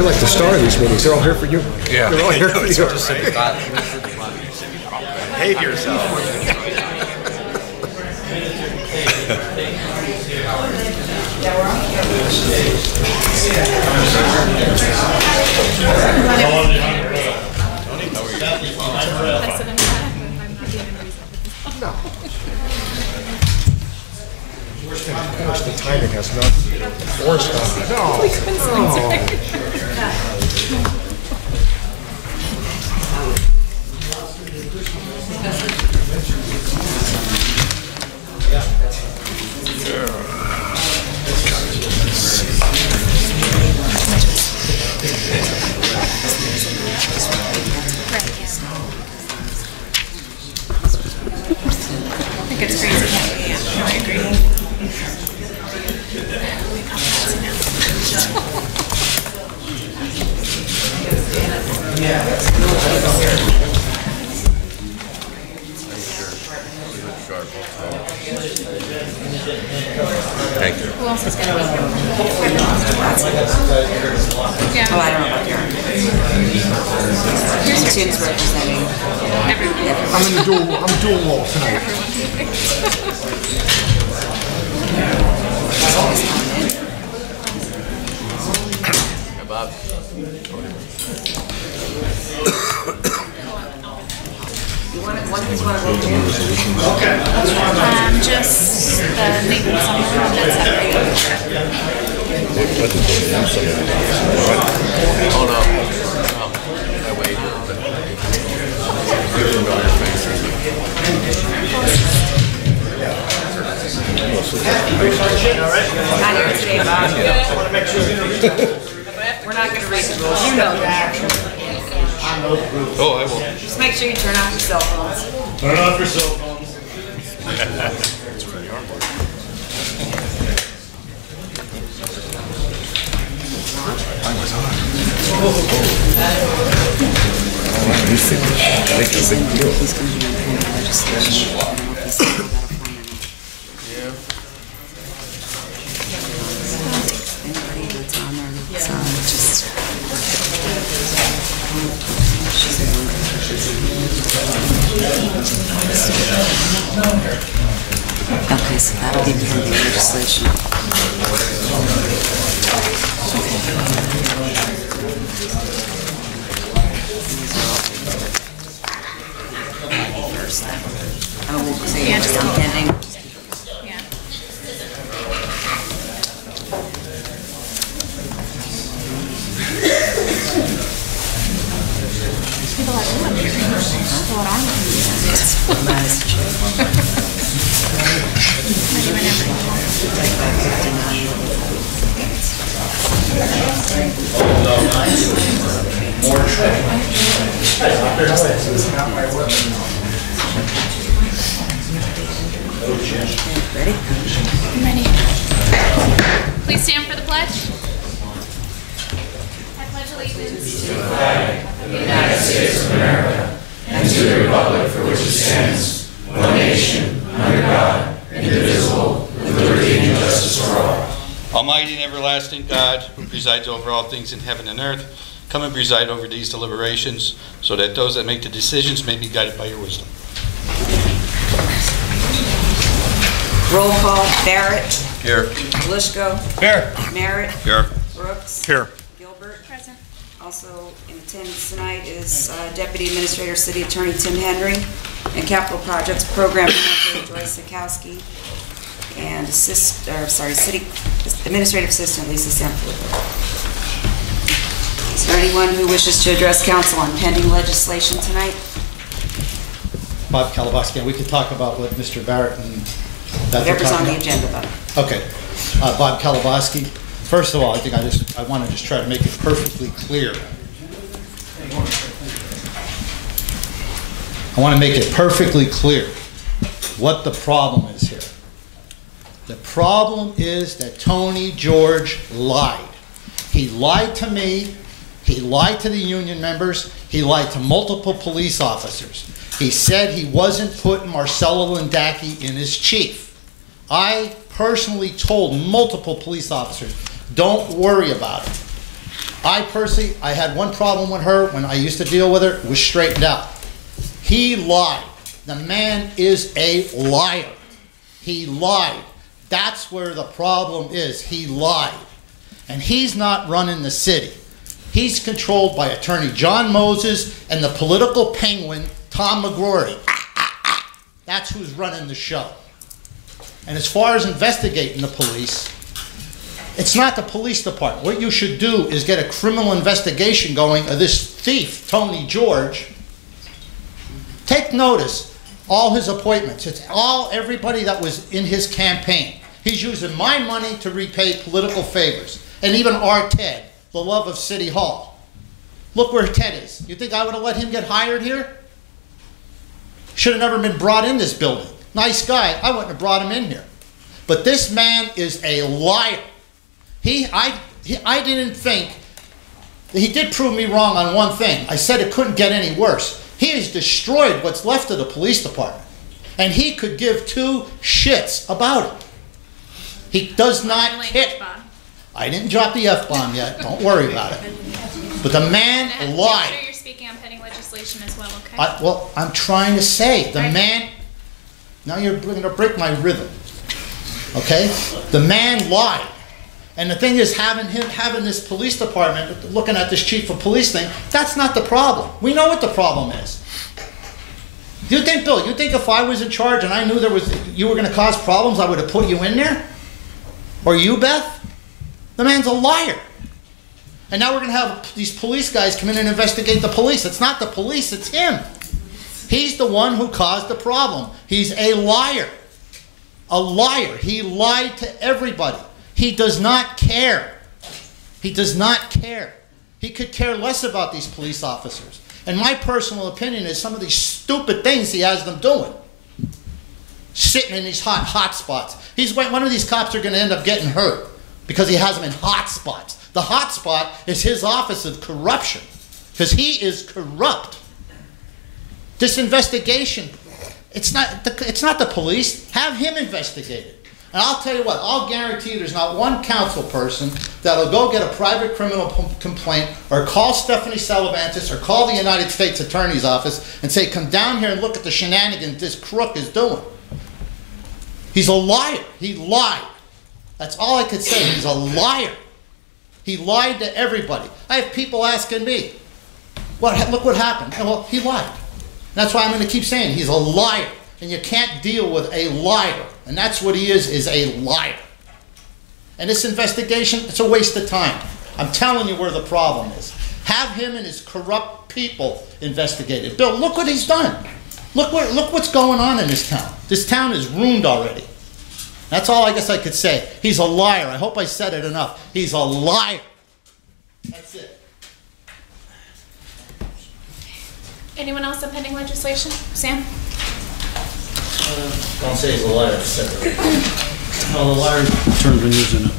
You're like the star of these meetings. They're all here for you. Yeah. They're all here for you. Behave yourself. No. Of course, the timing has not forced on it. I think it's crazy. Yeah, I agree. Thank you. Who else is going to be here? Yeah. Oh, I don't know about Darren. Tim's representing Everyone. I'm in the dual role tonight. Bob. Just the maintenance on the road that's Oh no. I wait. Good familiar faces. Not here today, Bob. We're not going to read the rules. You know that. Oh, I will. Just make sure you turn off your cell phones. Turn off your cell phones. He's going to be in legislation. I don't know if he's thinking about a form or not. Anybody that's on there that's just... Okay, so that'll be pending legislation. First, oh, we'll say Yeah, it's just on pending. Yeah. People have one here. People are on one. It's formalized. Ready? I'm ready. Please stand for the pledge. I pledge allegiance to the flag of the United States of America and to the republic for which it stands, one nation, under God, indivisible, with liberty and justice for all. Almighty and everlasting God, who presides over all things in heaven and earth, come and preside over these deliberations, so that those that make the decisions may be guided by your wisdom. Roll call. Barrett. Here. Lishko. Here. Merritt. Here. Brooks. Here. Gilbert. Present. Also in attendance tonight is Deputy Administrator City Attorney Tim Henry and Capital Projects Program Manager Joyce Sikowski and City Administrative Assistant Lisa Sanfilippo. Is there anyone who wishes to address council on pending legislation tonight? Bob Kalabowski, and we could talk about what Mr. Barrett and that they're Whatever's on talking the about. agenda, Bob. Okay. Bob Kalabowski. First of all, I think I want to just try to make it perfectly clear. I want to make it perfectly clear what the problem is here. The problem is that Tony George lied. He lied to me. He lied to the union members. He lied to multiple police officers. He said he wasn't putting Marcello Lindacki in as chief. I personally told multiple police officers, don't worry about it. I personally, I had one problem with her when I used to deal with her, it was straightened out. He lied. The man is a liar. He lied. That's where the problem is. He lied. And he's not running the city. He's controlled by Attorney John Moses and the political penguin, Tom McGrory. That's who's running the show. And as far as investigating the police, it's not the police department. What you should do is get a criminal investigation going of this thief, Tony George. Take notice, all his appointments. It's everybody that was in his campaign. He's using my money to repay political favors. And even our Ted, the love of City Hall. Look where Ted is. You think I would have let him get hired here? Should have never been brought in this building. Nice guy. I wouldn't have brought him in here. But this man is a liar. I didn't think, he did prove me wrong on one thing. I said it couldn't get any worse. He has destroyed what's left of the police department. And he could give two shits about it. He does not care. I didn't drop the F-bomb yet. Don't worry about it. But the man lied. Make sure you're speaking on pending legislation as well, okay? Well, I'm trying to say, the man, now you're going to break my rhythm. Okay? The man lied. And the thing is, having this police department, looking at this chief of police thing, that's not the problem. We know what the problem is. You think, Bill, you think if I was in charge and I knew you were going to cause problems, I would have put you in there? Or you, Beth? The man's a liar. And now we're going to have these police guys come in and investigate the police. It's not the police, it's him. He's the one who caused the problem. He's a liar. A liar. He lied to everybody. He does not care. He does not care. He could care less about these police officers. And my personal opinion is some of these stupid things he has them doing. Sitting in these hot spots. One of these cops are going to end up getting hurt because he has them in hot spots. The hot spot is his office of corruption because he is corrupt. This investigation, it's not the police. Have him investigated. And I'll tell you what, I'll guarantee you there's not one council person that'll go get a private criminal complaint or call Stephanie Salavantis or call the United States Attorney's Office and say, come down here and look at the shenanigans this crook is doing. He's a liar. He lied. That's all I could say. He's a liar. He lied to everybody. I have people asking me, look what happened. And well, he lied. That's why I'm going to keep saying he's a liar. And you can't deal with a liar. And that's what he is a liar. And this investigation, it's a waste of time. I'm telling you where the problem is. Have him and his corrupt people investigated. Bill, look what he's done. Look what's going on in this town. This town is ruined already. That's all I guess I could say. He's a liar. I hope I said it enough. He's a liar. That's it. Anyone else on pending legislation? Sam? Don't say he's a liar. No, the liar term's been used in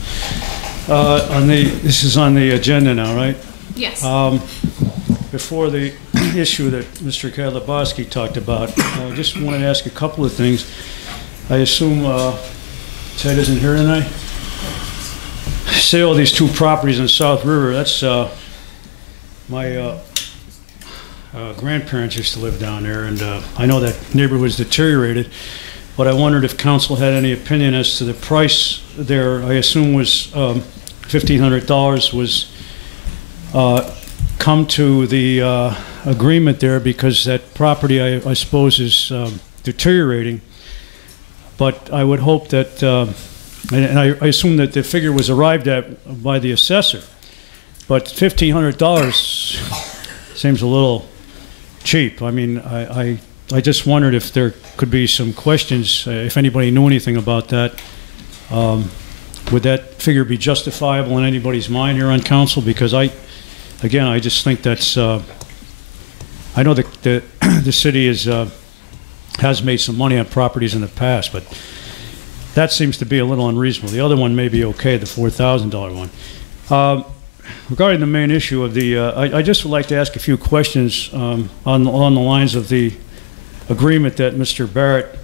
it. This is on the agenda now, right? Yes. Before the issue that Mr. Kadlubowski talked about, I just wanted to ask a couple of things. I assume Ted isn't here tonight? Sale of these two properties in South River, that's my grandparents used to live down there, and I know that neighborhood's deteriorated, but I wondered if council had any opinion as to the price there. I assume was $1,500 was come to the agreement there because that property, I suppose, is deteriorating. But I would hope that, and I assume that the figure was arrived at by the assessor, but $1,500 seems a little cheap. I mean, I just wondered if there could be some questions, if anybody knew anything about that. Would that figure be justifiable in anybody's mind here on council? Because I just think that's, I know that the city has made some money on properties in the past, but that seems to be a little unreasonable. The other one may be okay, the $4,000 one. Regarding the main issue of the, I just would like to ask a few questions on the lines of the agreement that Mr. Barrett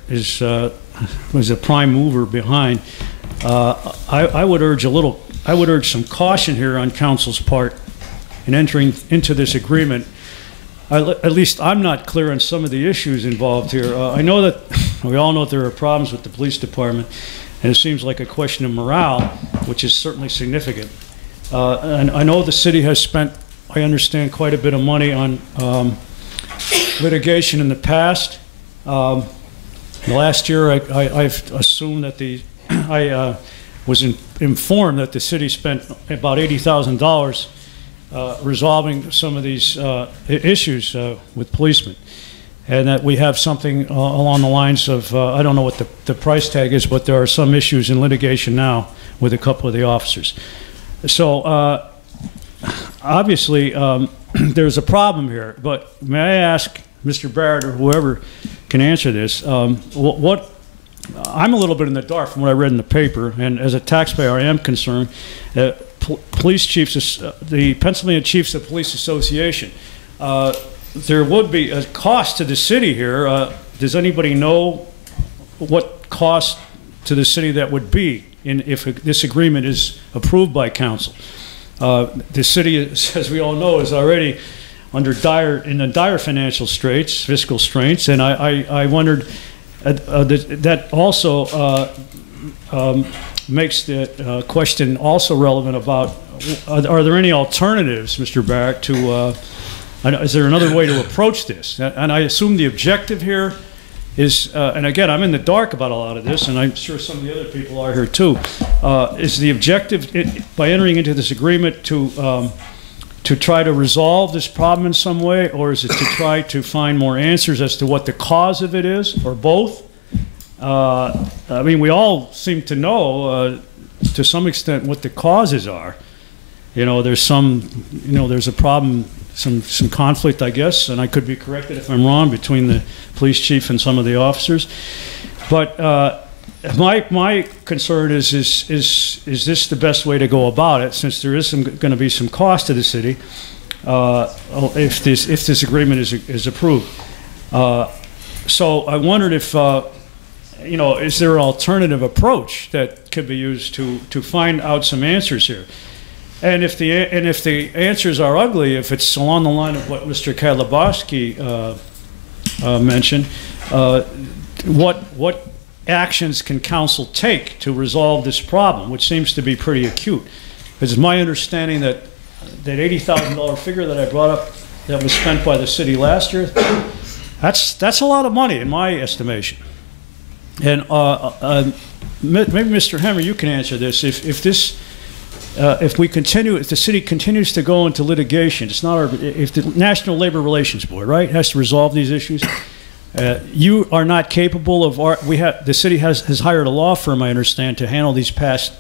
was a prime mover behind. I would urge some caution here on council's part in entering into this agreement, at least I'm not clear on some of the issues involved here. I know that we all know that there are problems with the police department, and it seems like a question of morale, which is certainly significant. And I know the city has spent, I understand, quite a bit of money on litigation in the past. Last year, I've assumed that I was informed that the city spent about $80,000 resolving some of these issues with policemen, and that we have something along the lines of, I don't know what the price tag is, but there are some issues in litigation now with a couple of the officers. So obviously there's a problem here, but may I ask Mr. Barrett or whoever can answer this, what I'm a little bit in the dark from what I read in the paper, and as a taxpayer I am concerned. Police chiefs, the Pennsylvania Chiefs of Police Association, there would be a cost to the city here. Does anybody know what cost to the city that would be if this agreement is approved by council? The city, as we all know, is already under dire financial straits, fiscal straits, and I wondered that also makes the question also relevant about, are there any alternatives, Mr. Barrett, to, is there another way to approach this? And I assume the objective here is, and again, I'm in the dark about a lot of this, and I'm sure some of the other people are here too, is the objective, by entering into this agreement, to try to resolve this problem in some way, or is it to try to find more answers as to what the cause of it is, or both? I mean, we all seem to know, to some extent, what the causes are. You know, there's there's a problem, some conflict, I guess, and I could be corrected if I'm wrong, between the police chief and some of the officers. But my concern is this the best way to go about it, since there is going to be some cost to the city if this agreement is approved. So I wondered if, is there an alternative approach that could be used to find out some answers here? And if the answers are ugly, if it's along the line of what Mr. Kalabowski mentioned, what actions can council take to resolve this problem, which seems to be pretty acute? Because it's my understanding that $80,000 figure that I brought up that was spent by the city last year, that's a lot of money in my estimation. And maybe Mr. Hemmer, you can answer this. If the city continues to go into litigation, if the National Labor Relations Board, right, has to resolve these issues, you are not capable of, the city has hired a law firm, I understand, to handle these past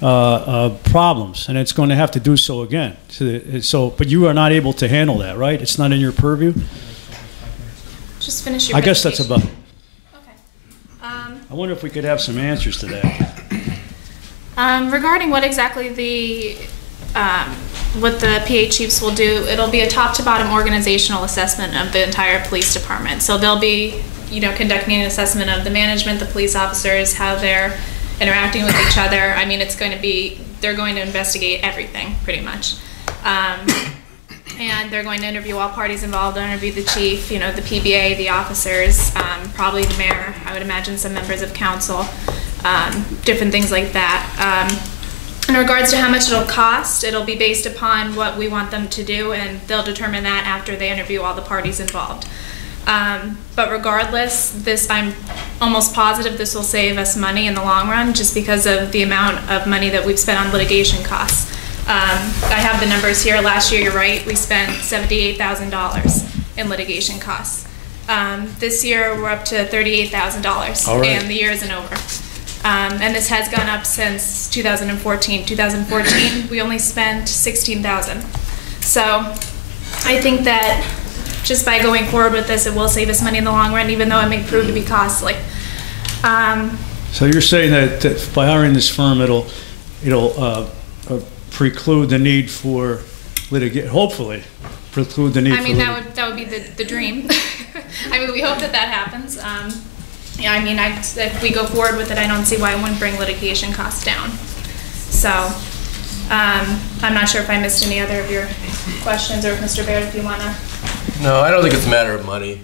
problems, and it's going to have to do so again. But you are not able to handle that, right? It's not in your purview? Just finish your I guess that's about it. Okay. I wonder if we could have some answers to that. Regarding what exactly what the PA chiefs will do, it'll be a top-to-bottom organizational assessment of the entire police department. So they'll be, conducting an assessment of the management, the police officers, how they're interacting with each other. I mean, they're going to investigate everything, pretty much. And they're going to interview all parties involved. They'll interview the chief, the PBA, the officers, probably the mayor, I would imagine some members of council, different things like that. In regards to how much it'll cost, it'll be based upon what we want them to do, and they'll determine that after they interview all the parties involved. But regardless, I'm almost positive this will save us money in the long run, just because of the amount of money that we've spent on litigation costs. I have the numbers here. Last year, you're right, we spent $78,000 in litigation costs. This year, we're up to $38,000, right. And the year isn't over. And this has gone up since 2014. 2014, we only spent $16,000. So I think that just by going forward with this, it will save us money in the long run, even though it may prove to be costly. So you're saying that by hiring this firm, it'll preclude the need for litigation, hopefully preclude the need for litigation. I mean, that would be the dream. I mean, we hope that happens. Yeah, I mean, if we go forward with it, I don't see why it wouldn't bring litigation costs down. So, I'm not sure if I missed any other of your questions, or if Mr. Baird, if you want to. No, I don't think it's a matter of money.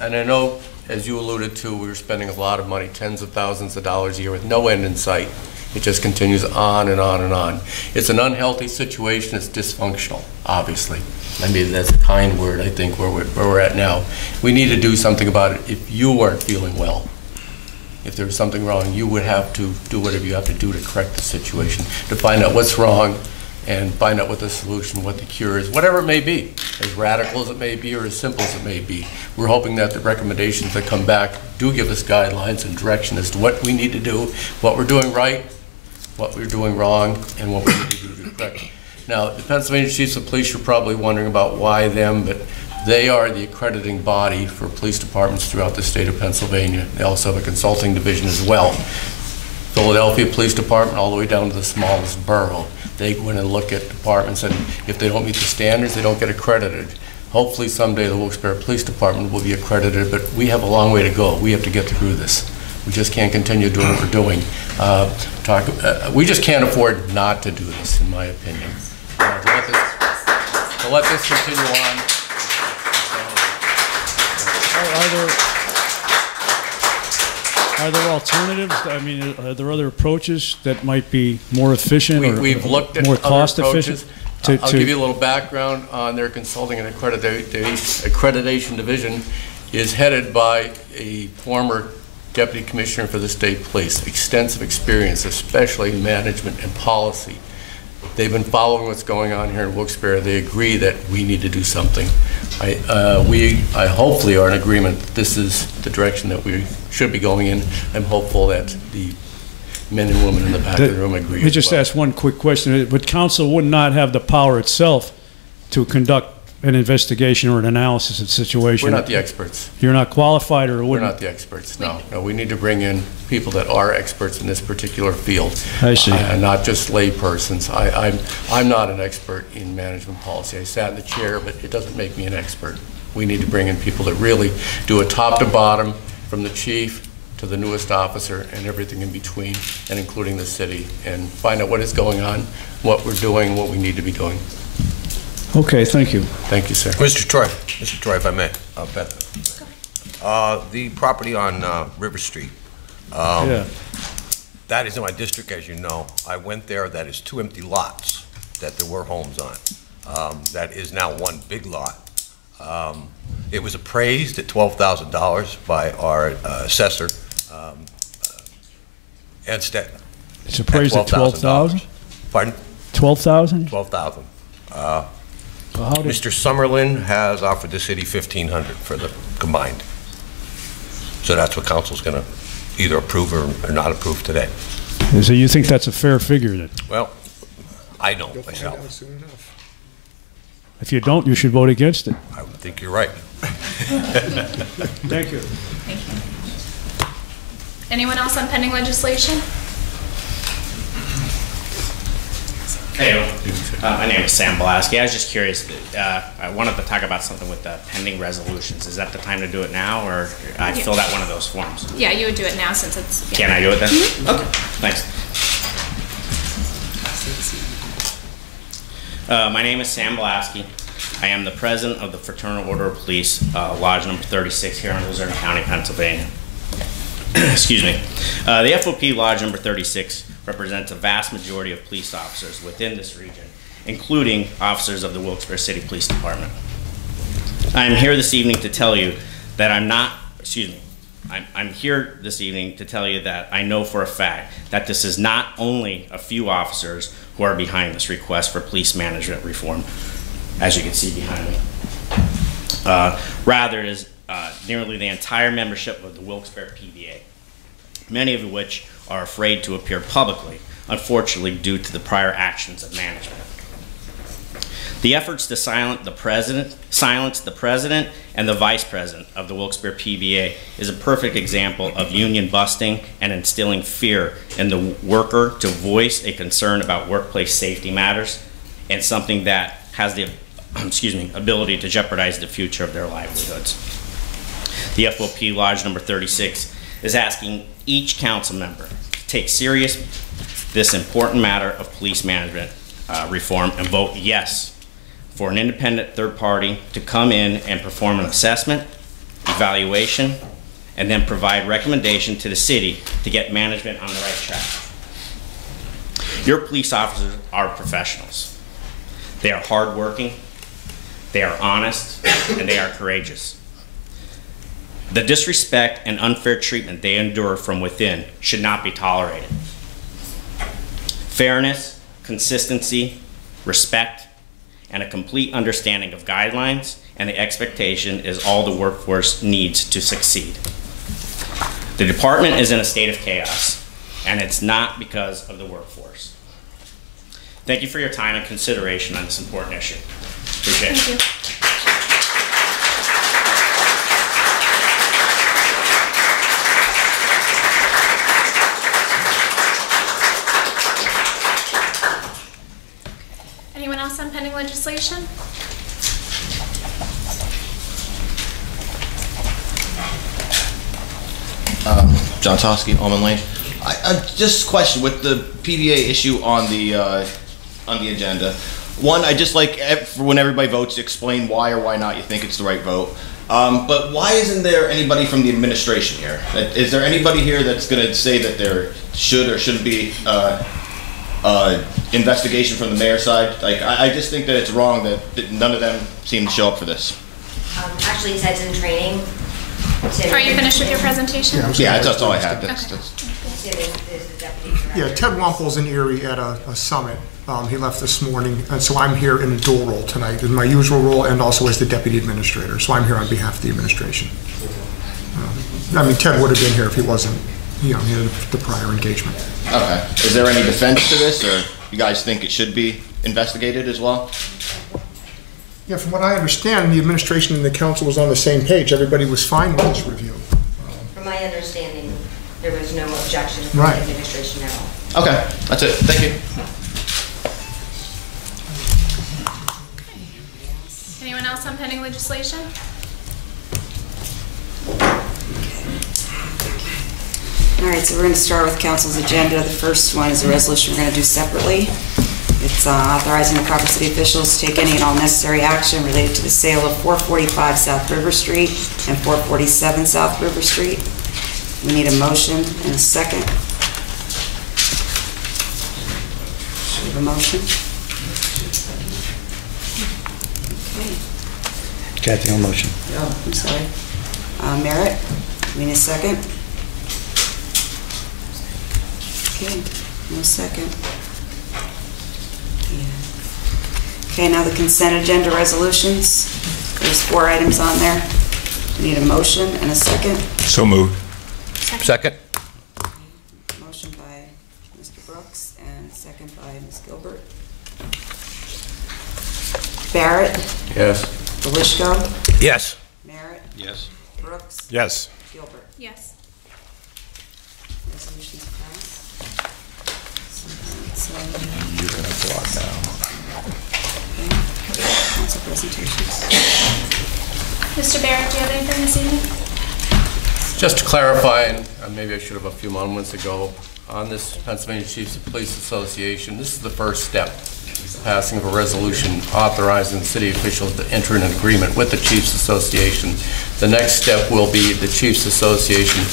And I know, as you alluded to, we were spending a lot of money, tens of thousands of dollars a year with no end in sight. It just continues on and on and on. It's an unhealthy situation. It's dysfunctional, obviously. I mean, that's a kind word, I think, where we're at now. We need to do something about it. If you weren't feeling well, if there was something wrong, you would have to do whatever you have to do to correct the situation, to find out what's wrong and find out what the solution, what the cure is, whatever it may be, as radical as it may be or as simple as it may be. We're hoping that the recommendations that come back do give us guidelines and direction as to what we need to do, what we're doing right, what we're doing wrong, and what we need to do to correct. Now, the Pennsylvania Chiefs of Police, you're probably wondering about why them, but they are the accrediting body for police departments throughout the state of Pennsylvania. They also have a consulting division as well. Philadelphia Police Department, all the way down to the smallest borough. They go in and look at departments, and if they don't meet the standards, they don't get accredited. Hopefully someday the Wilkes-Barre Police Department will be accredited, but we have a long way to go. We have to get through this. We just can't continue doing what we're doing. We just can't afford not to do this, in my opinion. To let this continue on. Are there alternatives? I mean, are there other approaches that might be more efficient We've looked at more other cost approaches. efficient? I'll give you a little background on their consulting and accreditation division. Is headed by a former deputy commissioner for the state police, extensive experience, especially in management and policy. They've been following what's going on here in Wilkes-Barre. They agree that we need to do something. I hopefully are in agreement that this is the direction that we should be going in. I'm hopeful that the men and women in the back of the room agree. Let me just ask one quick question. But council would not have the power itself to conduct an investigation or an analysis of the situation? We're not the experts. You're not qualified, or wouldn't? We're not the experts, no. No, we need to bring in people that are experts in this particular field. I see. Not just lay persons. I'm not an expert in management policy. I sat in the chair, but it doesn't make me an expert. We need to bring in people that really do a top to bottom, from the chief to the newest officer and everything in between, and including the city, and find out what is going on, what we're doing, what we need to be doing. Okay, thank you. Thank you, sir. Mr. Troy, if I may, Beth. The property on River Street, Yeah. that is in my district, as you know. I went there. That is 2 empty lots that there were homes on. That is now one big lot. It was appraised at $12,000 by our assessor, Ed Stetton. It's appraised at $12,000? Pardon? 12,000? $12,000. Well, how did, Mr. Summerlin has offered the city $1,500 for the combined. So that's what council's going to either approve or not approve today. so you think that's a fair figure then? Well, I don't You'll find myself. out soon enough. If you don't, you should vote against it. I would think you're right. Thank you. Thank you. Anyone else on pending legislation? Hey, my name is Sam Blasky. I was just curious, I wanted to talk about something with the pending resolutions. Is that the time to do it now, or I filled out one of those forms? Yeah, you would do it now since it's. Yeah. Can I do it then? Okay, thanks. My name is Sam Blasky. I am the president of the Fraternal Order of Police, Lodge number 36 here in Luzerne County, Pennsylvania. Excuse me. The FOP Lodge number 36 represents a vast majority of police officers within this region, including officers of the Wilkes-Barre City Police Department. I am here this evening to tell you that I'm here this evening to tell you that I know for a fact that this is not only a few officers who are behind this request for police management reform, as you can see behind me. Rather, it is nearly the entire membership of the Wilkes-Barre PBA, many of which are afraid to appear publicly, unfortunately due to the prior actions of management. The efforts to silence the president and the vice president of the Wilkes-Barre PBA is a perfect example of union busting and instilling fear in the worker to voice a concern about workplace safety matters, and something that has the ability to jeopardize the future of their livelihoods. The FOP Lodge number 36 is asking each council member to take serious this important matter of police management reform and vote yes for an independent third party to come in and perform an assessment, evaluation, and then provide recommendation to the city to get management on the right track. Your police officers are professionals. They are hardworking, they are honest, and they are courageous. The disrespect and unfair treatment they endure from within should not be tolerated. Fairness, consistency, respect, and a complete understanding of guidelines and the expectation is all the workforce needs to succeed. The department is in a state of chaos, and it's not because of the workforce. Thank you for your time and consideration on this important issue. Appreciate it. Thank you. Anyone else on pending legislation? John Tosky, Almond Lane. I just question with the PBA issue on the agenda. One, I just like when everybody votes to explain why or why not you think it's the right vote. But why isn't there anybody from the administration here? Is there anybody here that's going to say that there should or shouldn't be investigation from the mayor's side? Like, I just think that it's wrong that none of them seem to show up for this. Actually, he said it's in training. Are you finished with your presentation? Yeah, that's all I have. Tim is the deputy director. Yeah, Ted Wampel's in Erie at a summit. He left this morning, and so I'm here in a dual role tonight, in my usual role and also as the deputy administrator. So I'm here on behalf of the administration. I mean, Ted would have been here if he wasn't, he had the prior engagement. Okay. Is there any defense to this, or you guys think it should be investigated as well? Yeah, from what I understand, the administration and the council was on the same page. Everybody was fine with this review. From my understanding, there was no objection from Right. the administration at all. Okay, that's it. Thank you. Anyone else on pending legislation? All right, so we're going to start with council's agenda. The first one is a resolution we're going to do separately. It's authorizing the proper city officials to take any and all necessary action related to the sale of 445 South River Street and 447 South River Street. We need a motion and a second. Should we have a motion? Okay. Kathy, on motion. Oh, I'm sorry. Merritt, we need a second. Okay, no second. Okay, now the consent agenda resolutions. There's 4 items on there. We need a motion and a second. So moved. Second. Motion by Mr. Brooks and second by Ms. Gilbert. Barrett, Yes. Belishko, Yes. Merritt, Yes. Brooks, Yes. Gilbert. Yes. Resolutions passed. So, You're going to block now. council presentations. Mr. Barrett, do you have anything this evening? Just to clarify, and maybe I should have a few moments ago, on this Pennsylvania Chiefs of Police Association, this is the first step, the passing of a resolution authorizing the city officials to enter an agreement with the Chiefs Association. The next step will be the Chiefs Association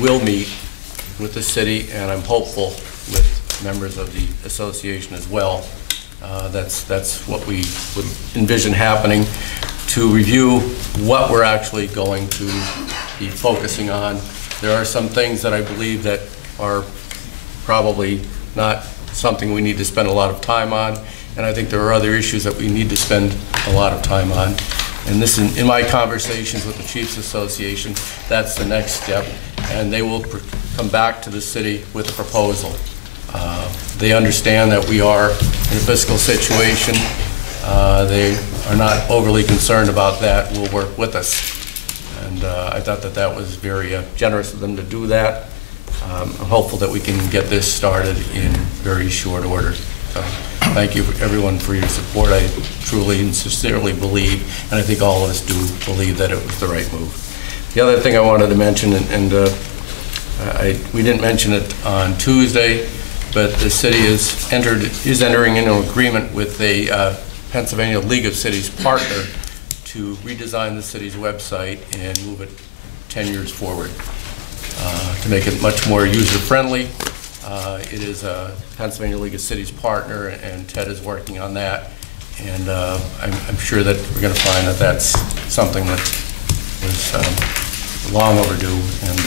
will meet with the city, and I'm hopeful with members of the association as well. That's what we would envision happening, to review what we're actually going to be focusing on. There are some things that I believe that are probably not something we need to spend a lot of time on, and I think there are other issues that we need to spend a lot of time on. And this, in my conversations with the Chiefs Association, that's the next step, and they will come back to the city with a proposal. They understand that we are in a fiscal situation. They are not overly concerned about that. Will work with us. And I thought that that was very generous of them to do that. I'm hopeful that we can get this started in very short order. So thank you everyone for your support. I truly and sincerely believe, and I think all of us do believe, that it was the right move. The other thing I wanted to mention, and we didn't mention it on Tuesday, but the city is entering into an agreement with a Pennsylvania League of Cities partner to redesign the city's website and move it 10 years forward to make it much more user-friendly. It is a Pennsylvania League of Cities partner, and Ted is working on that. And I'm sure that we're going to find that that's something that is long overdue, and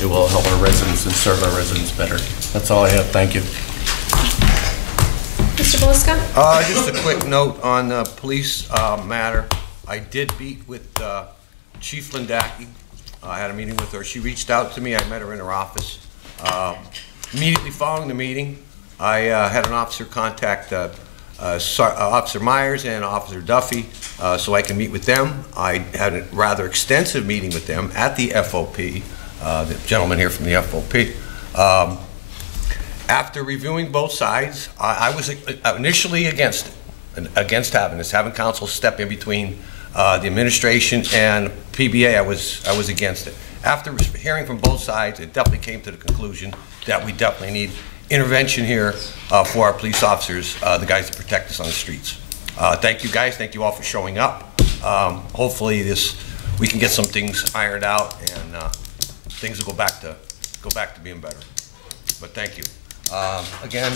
it will help our residents and serve our residents better. That's all I have. Thank you. Mr. Belisca? Just a quick note on the police matter. I did meet with Chief Lindacki. I had a meeting with her. She reached out to me. I met her in her office. Immediately following the meeting, I had an officer contact Officer Myers and Officer Duffy so I can meet with them. I had a rather extensive meeting with them at the FOP, the gentleman here from the FOP. After reviewing both sides, I was initially against it, against having council step in between the administration and PBA. I was against it. After hearing from both sides, it definitely came to the conclusion that we definitely need intervention here for our police officers, the guys that protect us on the streets. Thank you guys. Thank you all for showing up. Hopefully we can get some things ironed out and things will go back to being better. But thank you. Again.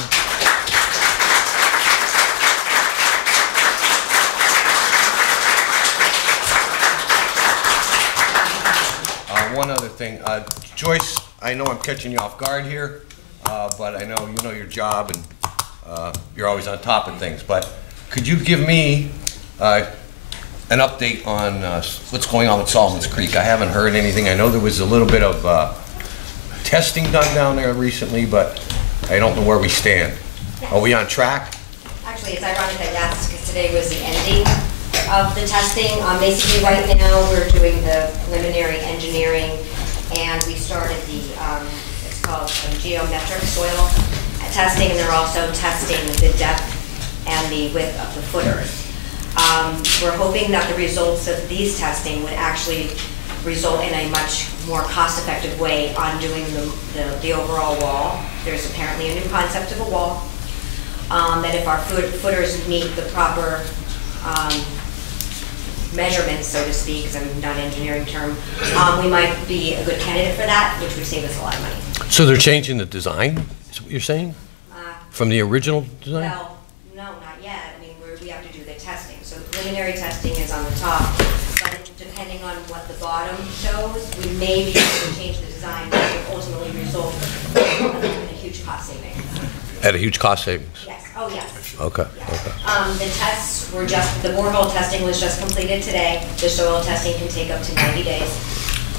One other thing, Joyce, I know I'm catching you off guard here, but I know you know your job and you're always on top of things. But could you give me an update on what's going on with Solomon's Creek? I haven't heard anything. I know there was a little bit of testing done down there recently, but I don't know where we stand. Are we on track? Actually, it's ironic that you asked because today was the ending of the testing. Basically, right now we're doing the preliminary engineering, and we started the it's called geometric soil testing, and they're also testing the depth and the width of the footers. We're hoping that the results of these testing would actually result in a much more cost-effective way on doing the overall wall. There's apparently a new concept of a wall that if our footers meet the proper measurements, so to speak, because I'm not an engineering term, we might be a good candidate for that, which would save us a lot of money. So they're changing the design, is what you're saying? From the original design? Well, no, not yet. I mean, we have to do the testing. So the preliminary testing is on the top, but depending on what the bottom shows, we may be able to change the design, which will ultimately result in a huge cost saving. At a huge cost savings? Yes. Oh, yes. Okay. Yeah. Okay. The tests were the borehole testing was just completed today. The soil testing can take up to 90 days.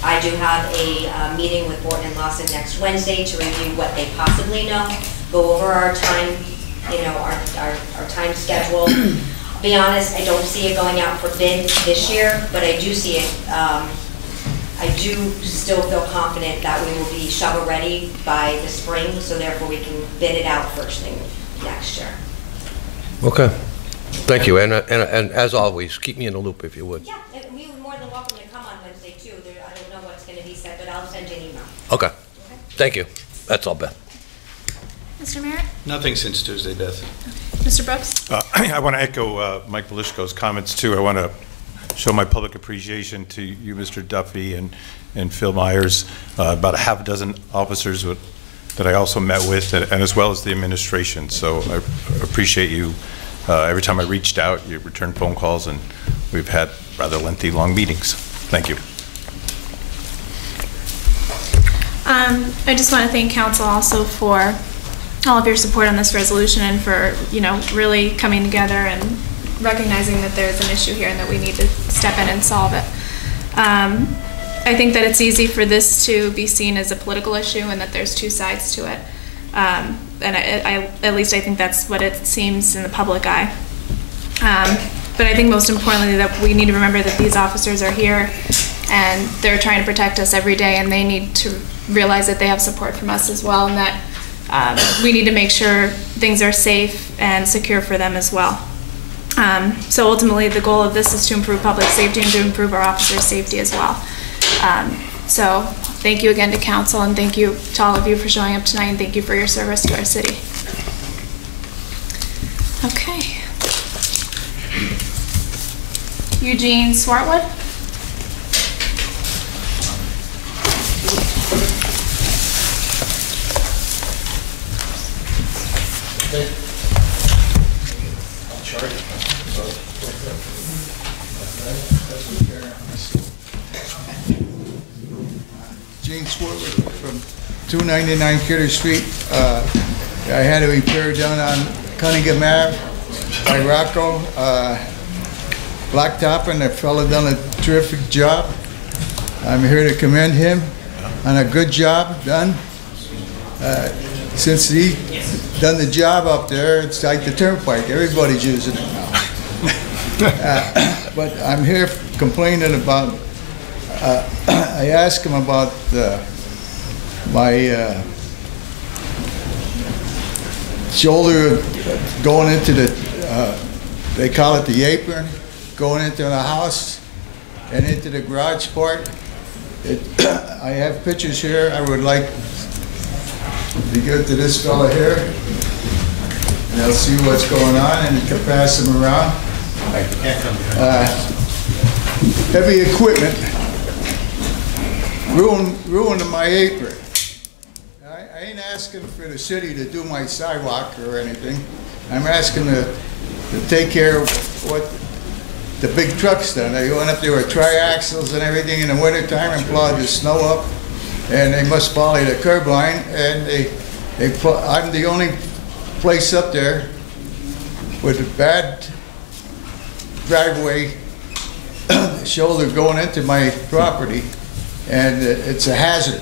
I do have a meeting with Borton and Lawson next Wednesday to review what they possibly know, go over our time, our time schedule. I'll be honest, I don't see it going out for bid this year, but I do see it. I do still feel confident that we will be shovel ready by the spring, so therefore we can bid it out first thing next year. Okay. Thank you. And as always, keep me in the loop if you would. Yeah, and we were more than welcome to come on Wednesday too. I don't know what's going to be said, but I'll send you an email. Okay. Thank you. That's all, Beth. Mr. Merritt? Nothing since Tuesday, Beth. Mr. Brooks? I want to echo Mike Belishko's comments too. I want to show my public appreciation to you, Mr. Duffy, and Phil Myers, about a half a dozen officers that I also met with, and as well as the administration. So I appreciate you. Every time I reached out, you returned phone calls, and we've had rather lengthy, long meetings. Thank you. I just want to thank council also for all of your support on this resolution and for, really coming together and recognizing that there's an issue here and that we need to step in and solve it. I think that it's easy for this to be seen as a political issue and that there's two sides to it. And at least I think that's what it seems in the public eye. But I think most importantly that we need to remember that these officers are here and they're trying to protect us every day, and they need to realize that they have support from us as well, and that we need to make sure things are safe and secure for them as well. So ultimately the goal of this is to improve public safety and to improve our officers' safety as well. So thank you again to council, and thank you to all of you for showing up tonight, and thank you for your service to our city. Okay. Eugene Swartwood. Gene Swartwood from 299 Kidder Street. I had a repair done on Cunningham Ave by Rocco. Blacktopping, that fella done a terrific job. I'm here to commend him on a good job done. Since he done the job up there, it's like the turnpike, everybody's using it now. But I'm here complaining about, I asked him about my shoulder going into the, they call it the apron, going into the house and into the garage part. I have pictures here. I would like to give to this fella here, and they'll see what's going on, and you can pass them around. Heavy equipment ruined my apron. I ain't asking for the city to do my sidewalk or anything. I'm asking to take care of what the big trucks done. They went up there with triaxles and everything in the wintertime and plowed the snow up, and they must follow the curb line, and I'm the only place up there with a bad driveway shoulder going into my property, and it's a hazard.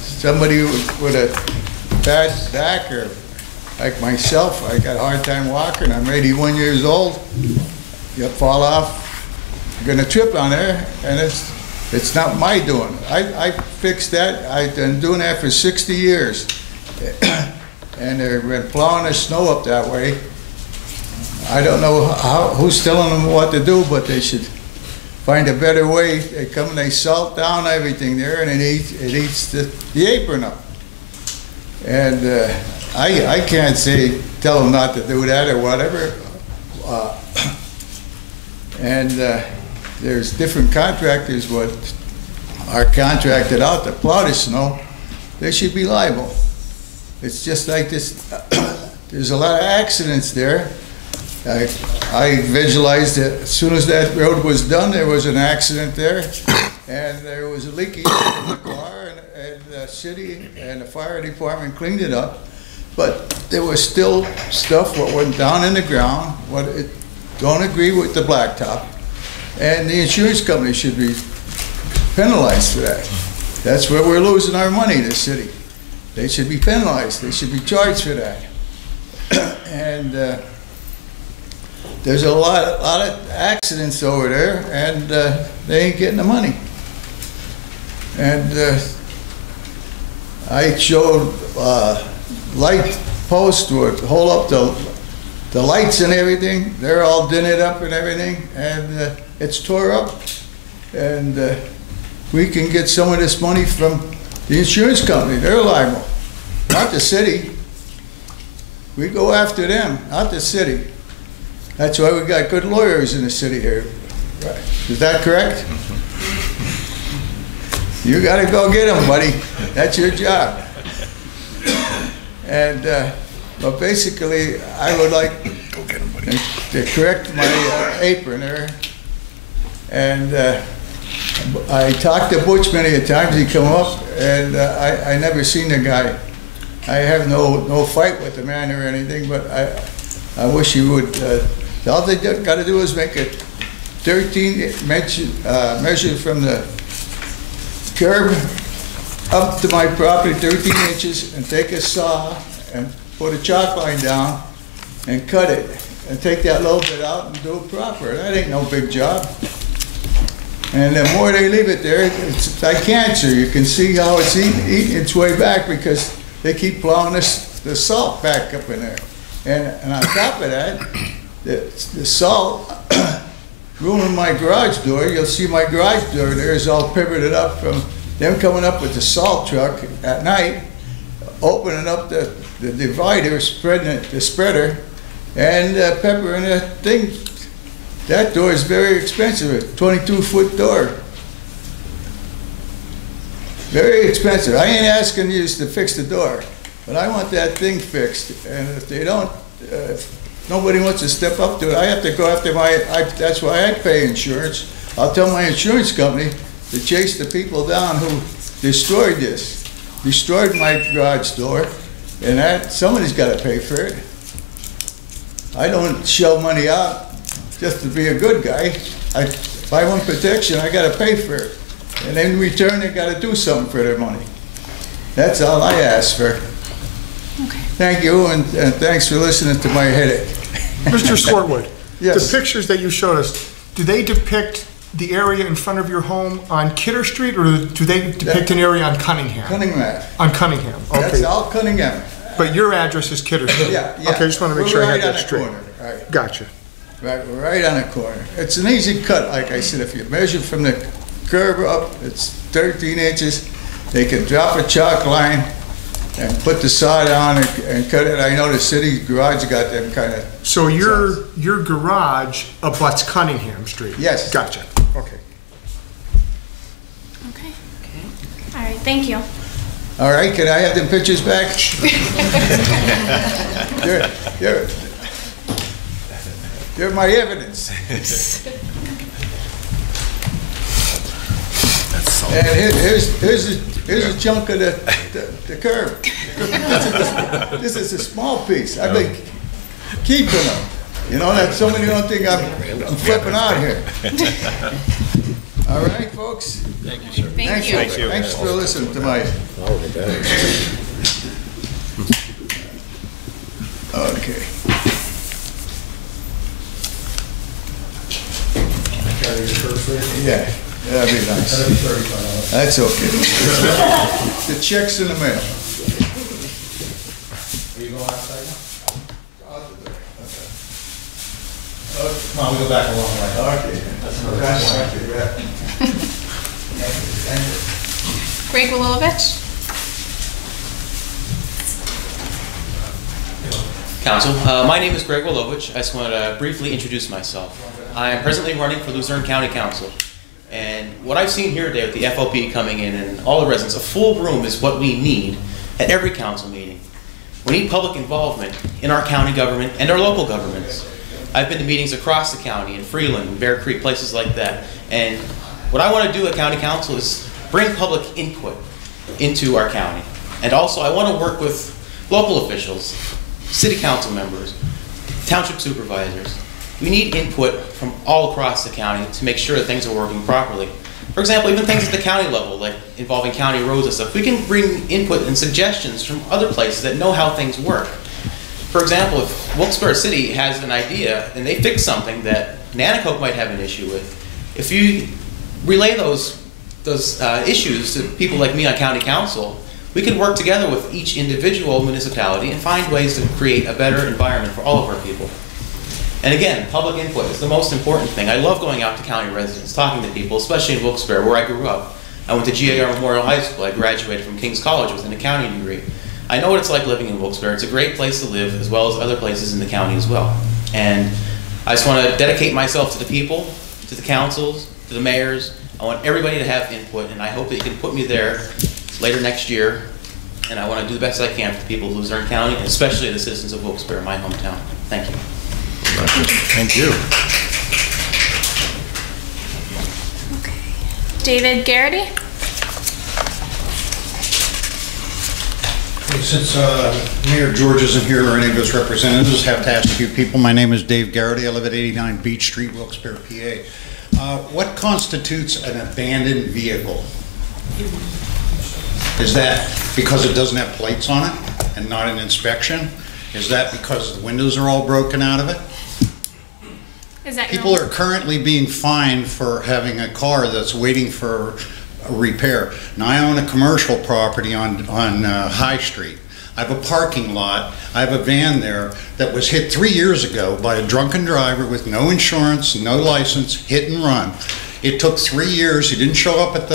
Somebody with a bad back, or like myself, I got a hard time walking, I'm 81 years old, you fall off, you're gonna trip on there, and it's not my doing. I fixed that. I've been doing that for 60 years. And they've been plowing the snow up that way. I don't know who's telling them what to do, but they should find a better way. They come and they salt down everything there, and it eats the apron up. And I can't tell them not to do that or whatever. And there's different contractors what are contracted out to plow the snow. They should be liable. It's just like this. There's a lot of accidents there. I visualized that as soon as that road was done, there was an accident there, and there was a leaking in the car, and the city and the fire department cleaned it up. But there was still stuff what went down in the ground, what it don't agree with the blacktop, and the insurance company should be penalized for that. That's where we're losing our money, the city. They should be penalized. They should be charged for that. And there's a lot of accidents over there, and they ain't getting the money. And I showed light posts would hold up the lights and everything. They're all dinted up and everything, and it's tore up. And we can get some of this money from the insurance company. They're liable, not the city. We go after them, not the city. That's why we got good lawyers in the city here. Is that correct? You got to go get them, buddy. That's your job. And but basically, I would like to correct my apron there. And I talked to Butch many times. He come up, and I never seen the guy. I have no fight with the man or anything, but I wish he would. All they got to do is make a 13 measure from the curb up to my property, 13 inches, and take a saw and put a chalk line down and cut it, and take that little bit out and do it proper. That ain't no big job. And the more they leave it there, it's like cancer. You can see how it's eating its way back because they keep plowing the salt back up in there. And on top of that, the salt ruined my garage door. You'll see my garage door there is all pivoted up from them coming up with the salt truck at night, opening up the divider, spreading the spreader, and peppering the thing. That door is very expensive, a 22-foot door. Very expensive. I ain't asking you to fix the door, but I want that thing fixed. And if they don't, if nobody wants to step up to it, I have to go after that's why I pay insurance. I'll tell my insurance company to chase the people down who destroyed my garage door, and that somebody's got to pay for it. I don't shell money out just to be a good guy. If I want protection, I got to pay for it. And in return, they got to do something for their money. That's all I ask for. Okay. Thank you, and thanks for listening to my headache. Mr. Swartwood, yes. The pictures that you showed us, do they depict the area in front of your home on Kidder Street, or do they depict an area on Cunningham? Cunningham. On Cunningham, okay. That's all Cunningham. But your address is Kidder Street? Yeah. Okay, I just want to make sure I had that straight. Corner. Right. Gotcha. Right on the corner. It's an easy cut, like I said. If you measure from the curb up, it's 13 inches. They can drop a chalk line and put the sod on and cut it. I know the city garage got them kind of. So your garage abuts Cunningham Street? Yes. Gotcha. Okay. Okay. All right, thank you. All right, can I have them pictures back? They're my evidence. And here's a chunk of the curb. This is a small piece. I've been keeping them. You know, that somebody don't think I'm flipping out here. All right, folks. Thank you, sir. Thank you. Thanks for listening to my. Okay. Yeah, that'd be nice. That's okay. The check's in the mail. Are you going outside now? Come on, we go back a long way. Okay. Greg Wilovich? Council, my name is Greg Wilovich. I just want to briefly introduce myself. I am presently running for Luzerne County Council. And what I've seen here today with the FOP coming in and all the residents, a full room is what we need at every council meeting. We need public involvement in our county government and our local governments. I've been to meetings across the county, in Freeland, Bear Creek, places like that. And what I want to do at county council is bring public input into our county. And also I want to work with local officials, city council members, township supervisors. We need input from all across the county to make sure that things are working properly. For example, even things at the county level, like involving county roads and stuff, we can bring input and suggestions from other places that know how things work. For example, if Wilkes-Barre City has an idea and they fix something that Nanticoke might have an issue with, if you relay those issues to people like me on county council, we can work together with each individual municipality and find ways to create a better environment for all of our people. And again, public input is the most important thing. I love going out to county residents, talking to people, especially in Wilkes-Barre, where I grew up. I went to GAR Memorial High School. I graduated from King's College with an accounting degree. I know what it's like living in Wilkes-Barre. It's a great place to live, as well as other places in the county as well. And I just want to dedicate myself to the people, to the councils, to the mayors. I want everybody to have input, and I hope that you can put me there later next year. And I want to do the best I can for the people of Luzerne County, and especially the citizens of Wilkes-Barre, my hometown. Thank you. Thank you. Okay. David Garrity? Since Mayor George isn't here or any of his representatives, have to ask a few people. My name is Dave Garrity. I live at 89 Beach Street, Wilkes-Barre, PA. What constitutes an abandoned vehicle? Is that because it doesn't have plates on it and not an inspection? Is that because the windows are all broken out of it? Is that People are currently being fined for having a car that's waiting for a repair. Now, I own a commercial property on High Street. I have a parking lot. I have a van there that was hit 3 years ago by a drunken driver with no insurance, no license, hit and run. It took 3 years. He didn't show up at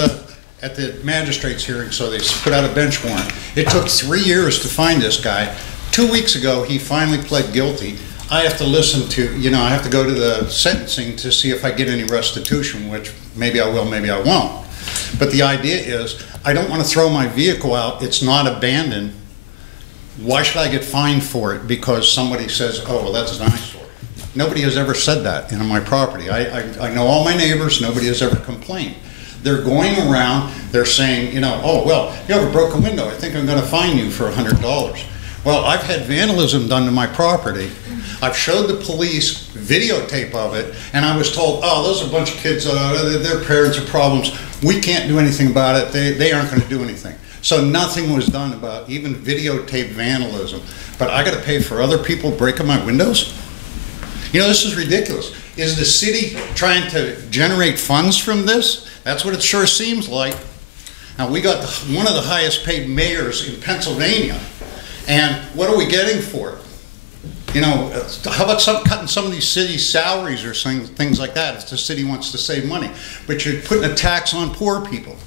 at the magistrate's hearing, so they put out a bench warrant. It took 3 years to find this guy. 2 weeks ago, he finally pled guilty. I have to listen to, you know, I have to go to the sentencing to see if I get any restitution, which maybe I will, maybe I won't. But the idea is, I don't want to throw my vehicle out. It's not abandoned. Why should I get fined for it because somebody says, oh, well, that's an eyesore? Nobody has ever said that in my property. I know all my neighbors. Nobody has ever complained. They're going around, they're saying, you know, oh, well, you have a broken window. I think I'm going to fine you for $100. Well, I've had vandalism done to my property. I've showed the police videotape of it, and I was told, oh, those are a bunch of kids, their parents have problems. We can't do anything about it. They aren't going to do anything. So nothing was done about even videotape vandalism. But I got to pay for other people breaking my windows? You know, this is ridiculous. Is the city trying to generate funds from this? That's what it sure seems like. Now, we got one of the highest paid mayors in Pennsylvania, and what are we getting for it? You know, how about cutting some of these cities' salaries or things like that if the city wants to save money? But you're putting a tax on poor people.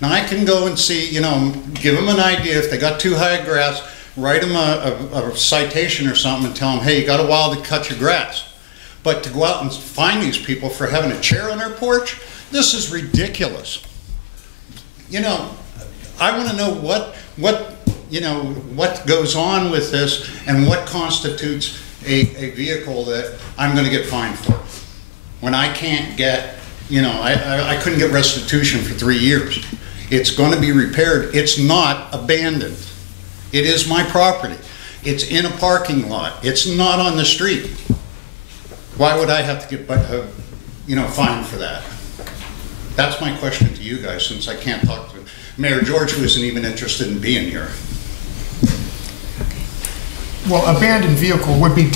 Now, I can go and see, you know, give them an idea. If they got too high a grass, write them a citation or something and tell them, hey, you got a while to cut your grass. But to go out and fine these people for having a chair on their porch, this is ridiculous. You know, I want to know what goes on with this and what constitutes a vehicle that I'm going to get fined for. When I can't get, you know, I couldn't get restitution for 3 years. It's going to be repaired. It's not abandoned. It is my property. It's in a parking lot. It's not on the street. Why would I have to get, you know, fined for that? That's my question to you guys, since I can't talk to Mayor George, who isn't even interested in being here. Well, abandoned vehicle would be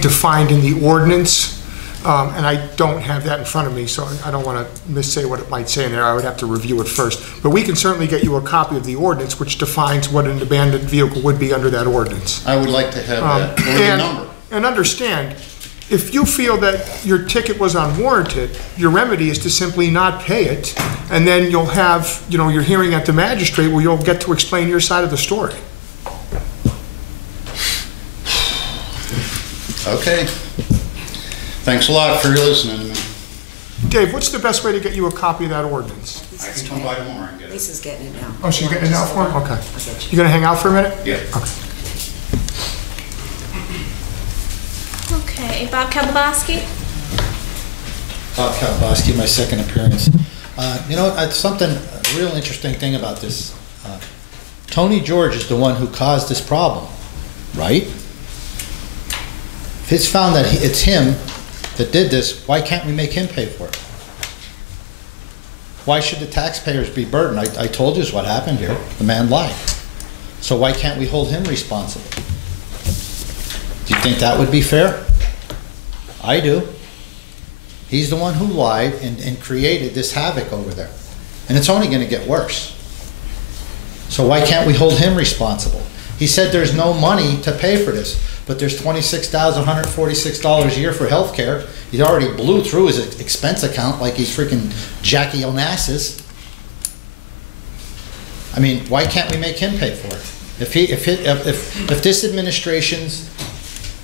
defined in the ordinance, and I don't have that in front of me, so I don't want to missay what it might say in there. I would have to review it first. But we can certainly get you a copy of the ordinance, which defines what an abandoned vehicle would be under that ordinance. I would like to have that, or the number. And understand, if you feel that your ticket was unwarranted, your remedy is to simply not pay it, and then you'll have, you know, your hearing at the magistrate where you'll get to explain your side of the story. Okay. Thanks a lot for listening. Dave, what's the best way to get you a copy of that ordinance? I can come by tomorrow and get it. Lisa's getting it now. Oh, she's getting it now for him? Okay. You gonna hang out for a minute? Yeah. Okay. Okay, Bob Kabalowski. Bob Kabalowski, my second appearance. You know, something, a real interesting thing about this. Tony George is the one who caused this problem, right? If it's found that it's him that did this, why can't we make him pay for it? Why should the taxpayers be burdened? I told you what happened here. The man lied. So why can't we hold him responsible? Do you think that would be fair? I do. He's the one who lied and created this havoc over there. And it's only going to get worse. So why can't we hold him responsible? He said there's no money to pay for this, but there's $26,146 a year for health care. He already blew through his expense account like he's freaking Jackie Onassis. I mean, why can't we make him pay for it? If this administration's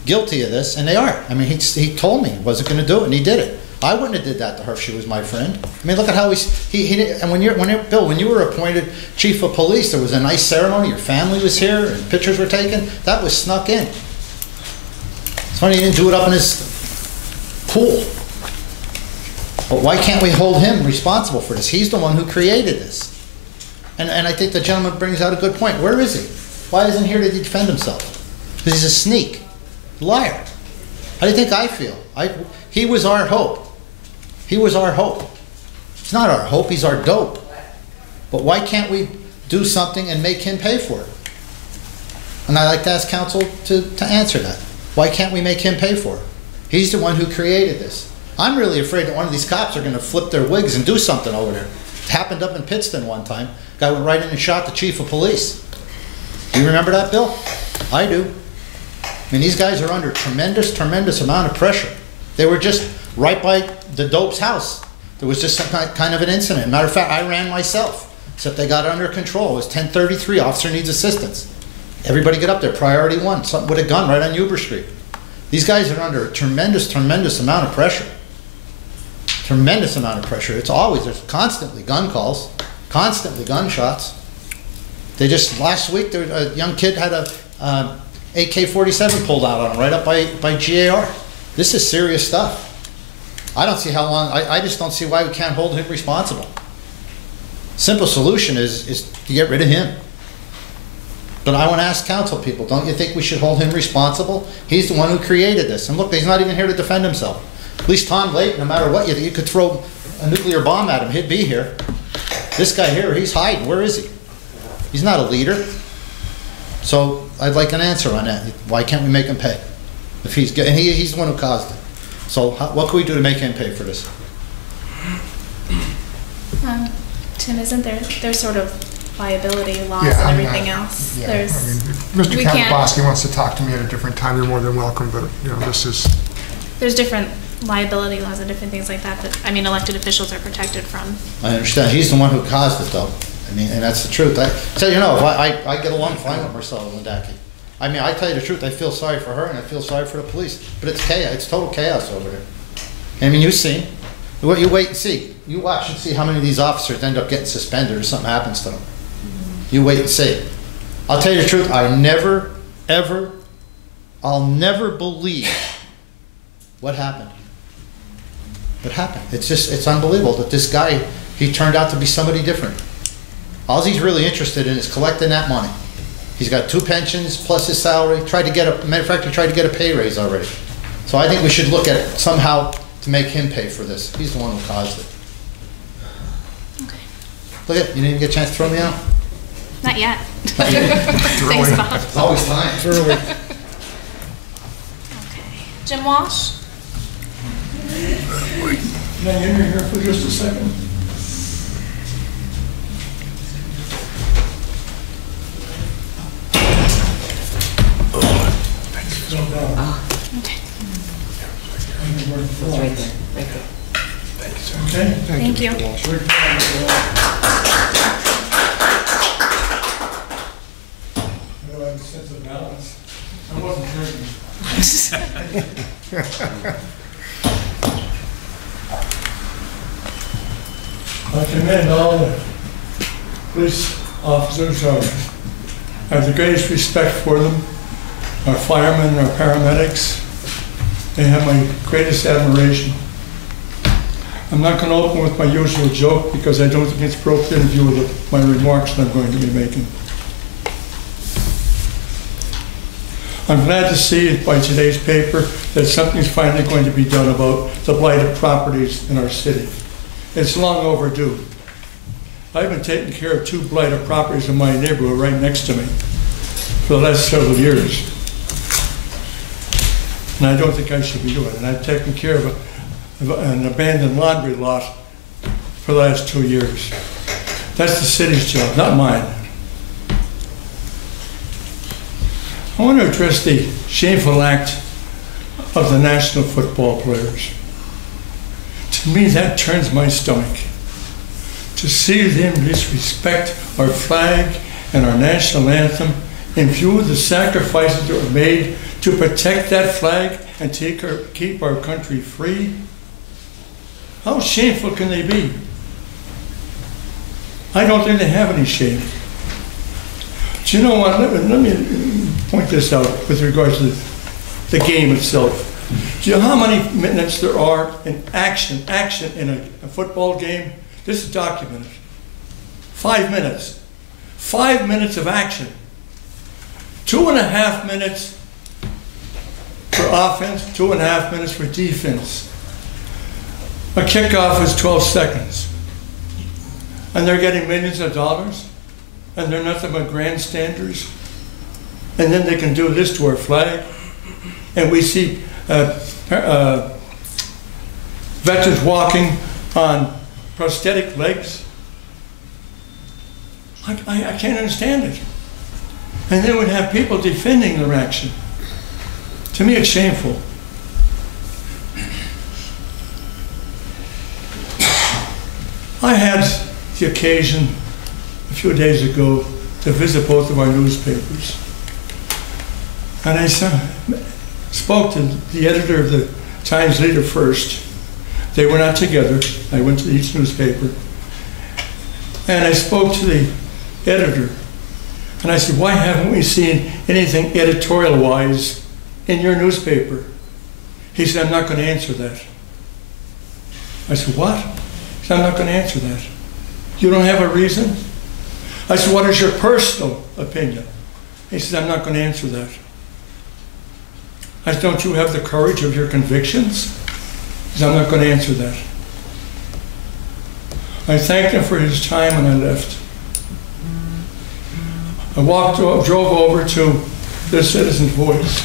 guilty of this, and they are. I mean, he told me he wasn't going to do it, and he did it. I wouldn't have did that to her if she was my friend. I mean, look at how and Bill, when you were appointed chief of police, there was a nice ceremony. Your family was here, and pictures were taken. That was snuck in. It's funny he didn't do it up in his pool. But why can't we hold him responsible for this? He's the one who created this. And I think the gentleman brings out a good point. Where is he? Why isn't he here to defend himself? Because he's a sneak. Liar. How do you think I feel? He was our hope. He was our hope. It's not our hope, he's our dope. But why can't we do something and make him pay for it? And I'd like to ask council to answer that. Why can't we make him pay for it? He's the one who created this. I'm really afraid that one of these cops are going to flip their wigs and do something over there. It happened up in Pittston one time. Guy went right in and shot the chief of police. Do you remember that, Bill? I do. I mean, these guys are under tremendous amount of pressure. They were just right by the dope's house. There was just some kind of an incident. Matter of fact, I ran myself. except they got it under control. It was 1033, officer needs assistance. Everybody get up there, priority one, something with a gun right on Huber Street. These guys are under a tremendous, tremendous amount of pressure. Tremendous amount of pressure. It's always, there's constantly gun calls, constantly gunshots. They just, last week, there, a young kid had a AK-47 pulled out on him right up by GAR. This is serious stuff. I don't see how long, I just don't see why we can't hold him responsible. Simple solution is to get rid of him. But I want to ask council people, don't you think we should hold him responsible? He's the one who created this. And look, he's not even here to defend himself. At least Tom Layton, no matter what, you could throw a nuclear bomb at him, he'd be here. This guy here, he's hiding. Where is he? He's not a leader. So I'd like an answer on that. Why can't we make him pay? If he's the one who caused it. So what can we do to make him pay for this? Tim, isn't there sort of liability laws and everything else? Yeah, if Mr. Kataboski wants to talk to me at a different time, you're more than welcome, but this is... There's different liability laws and different things like that I mean, elected officials are protected from. I understand. He's the one who caused it, though. I mean, and that's the truth. So, if I get along fine with Marcella Lindaki. I mean, I tell you the truth, I feel sorry for her and I feel sorry for the police. But it's chaos. It's total chaos over there. I mean, you've seen. You wait and see. You watch and see how many of these officers end up getting suspended or something happens to them. You wait and see. I'll tell you the truth, I'll never believe what happened. What happened? It's unbelievable that this guy, he turned out to be somebody different. All he's really interested in is collecting that money. He's got 2 pensions plus his salary. Matter of fact, he tried to get a pay raise already. So I think we should look at it somehow to make him pay for this. He's the one who caused it. Okay. Look at, you didn't even get a chance to throw me out? Not yet. Not yet. Thanks, Bob. It's always time. It's early. Okay. Jim Walsh? Can I enter here for just a second? Okay. Right there. Okay? Thank you. I have a sense of balance. I wasn't drinking. I commend all the police officers. I have the greatest respect for them. Our firemen, our paramedics, they have my greatest admiration. I'm not going to open with my usual joke because I don't think it's appropriate in view of my remarks that I'm going to be making. I'm glad to see by today's paper that something's finally going to be done about the blighted properties in our city. It's long overdue. I've been taking care of 2 blighted properties in my neighborhood right next to me for the last several years. And I don't think I should be doing it. And I've taken care of an abandoned laundry lot for the last 2 years. That's the city's job, not mine. I want to address the shameful act of the national football players. To me, that turns my stomach. To see them disrespect our flag and our national anthem in view of the sacrifices that were made to protect that flag and keep our country free. How shameful can they be? I don't think they have any shame. Do you know what? Let me point this out with regards to the game itself. Do you know how many minutes there are in action in a football game? This is documented. 5 minutes. 5 minutes of action. 2.5 minutes for offense, 2.5 minutes for defense. A kickoff is 12 seconds. And they're getting millions of dollars. And they're nothing but grandstanders. And then they can do this to our flag. And we see veterans walking on prosthetic legs. I can't understand it. And then we'd have people defending their action. To me, it's shameful. I had the occasion few days ago to visit both of our newspapers. And I spoke to the editor of the Times Leader first. They were not together. I went to each newspaper. And I spoke to the editor. And I said, why haven't we seen anything editorial-wise in your newspaper? He said, I'm not going to answer that. I said, what? He said, I'm not going to answer that. You don't have a reason? I said, what is your personal opinion? He said, I'm not going to answer that. I said, don't you have the courage of your convictions? He said, I'm not going to answer that. I thanked him for his time and I left. I drove over to the Citizen's Voice,